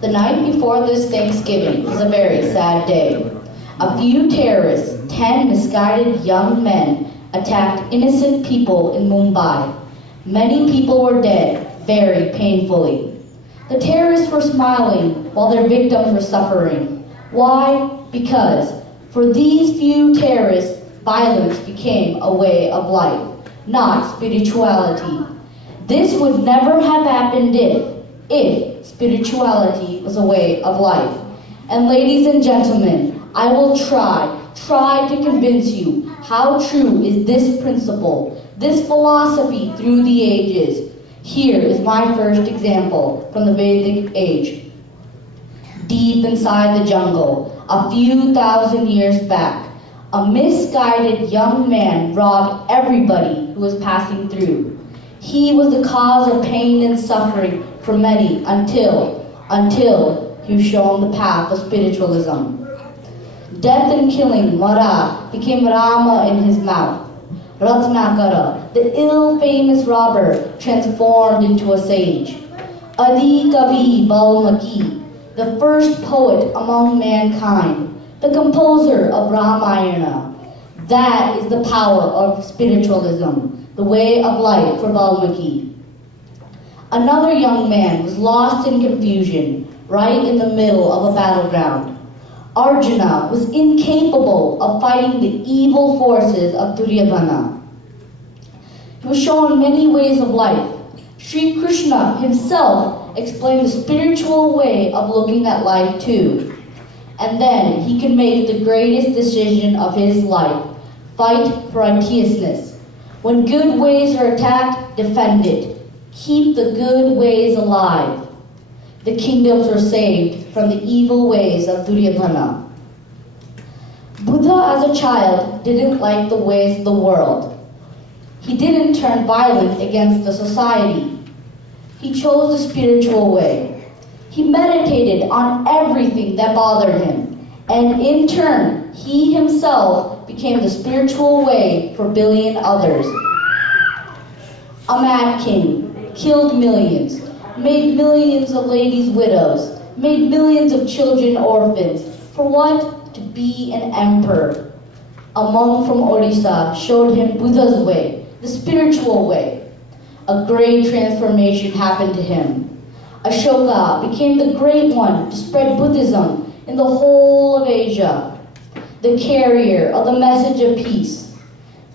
The night before this Thanksgiving was a very sad day. A few terrorists, 10 misguided young men, attacked innocent people in Mumbai. Many people were dead, very painfully. The terrorists were smiling while their victims were suffering. Why? Because for these few terrorists, violence became a way of life, not spirituality. This would never have happened if spirituality was a way of life. And ladies and gentlemen, I will try to convince you how true is this principle, this philosophy through the ages. Here is my first example from the Vedic age. Deep inside the jungle, a few thousand years back, a misguided young man robbed everybody who was passing through. He was the cause of pain and suffering for many until he was shown the path of spiritualism. Death and killing, Mara, became Rama in his mouth. Ratnakara, the ill-famous robber, transformed into a sage. Adi Kavi Valmiki, the first poet among mankind, the composer of Ramayana. That is the power of spiritualism, the way of life for Valmiki. Another young man was lost in confusion, right in the middle of a battleground. Arjuna was incapable of fighting the evil forces of Duryodhana. He was shown many ways of life. Sri Krishna himself explained the spiritual way of looking at life too. And then he could make the greatest decision of his life, fight for righteousness. When good ways are attacked, defend it. Keep the good ways alive. The kingdoms were saved from the evil ways of Duryodhana. Buddha as a child didn't like the ways of the world. He didn't turn violent against the society. He chose the spiritual way. He meditated on everything that bothered him, and in turn, he himself became the spiritual way for a billion others. A mad king killed millions, made millions of ladies widows, made millions of children orphans. For what? To be an emperor. A monk from Odisha showed him Buddha's way, the spiritual way. A great transformation happened to him. Ashoka became the great one to spread Buddhism in the whole of Asia, the carrier of the message of peace.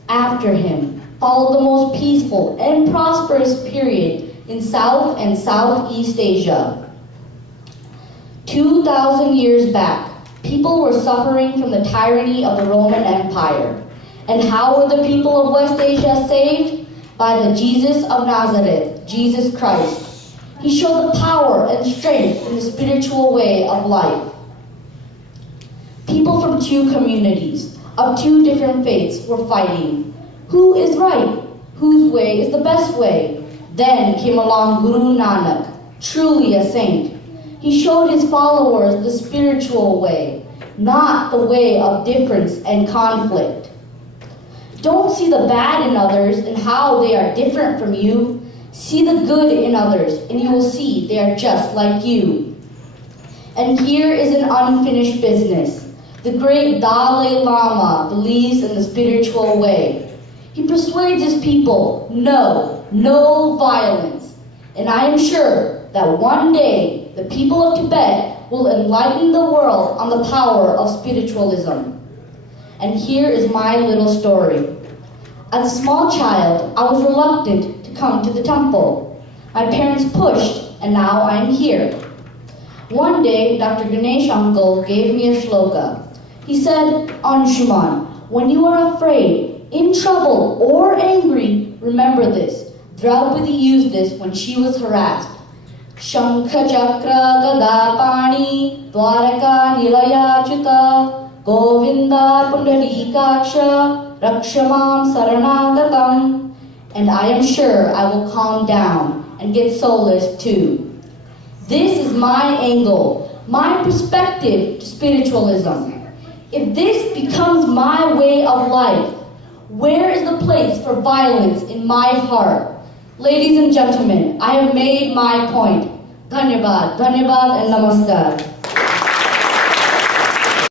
After him followed the most peaceful and prosperous period in South and Southeast Asia. 2,000 years back, people were suffering from the tyranny of the Roman Empire. And how were the people of West Asia saved? By the Jesus of Nazareth, Jesus Christ. He showed the power and strength in the spiritual way of life. People from two communities, of two different faiths, were fighting. Who is right? Whose way is the best way? Then came along Guru Nanak, truly a saint. He showed his followers the spiritual way, not the way of difference and conflict. Don't see the bad in others and how they are different from you. See the good in others, and you will see they are just like you. And here is an unfinished business. The great Dalai Lama believes in the spiritual way. He persuades his people, no violence. And I am sure that one day the people of Tibet will enlighten the world on the power of spiritualism. And here is my little story. As a small child, I was reluctant to come to the temple. My parents pushed, and now I am here. One day, Dr. Ganesh uncle gave me a shloka. He said, Anshuman, when you are afraid, in trouble, or angry, remember this. Draupadi used this when she was harassed. Shankha Chakra Gada Pani Dwaraka Nilaya Chuta Govinda Pundarikaksha Rakshamam Saranagatam. And I am sure I will calm down and get solace too. This is my angle, my perspective to spiritualism. If this becomes my way of life, where is the place for violence in my heart? Ladies and gentlemen, I have made my point. Dhanyabad and namaskar.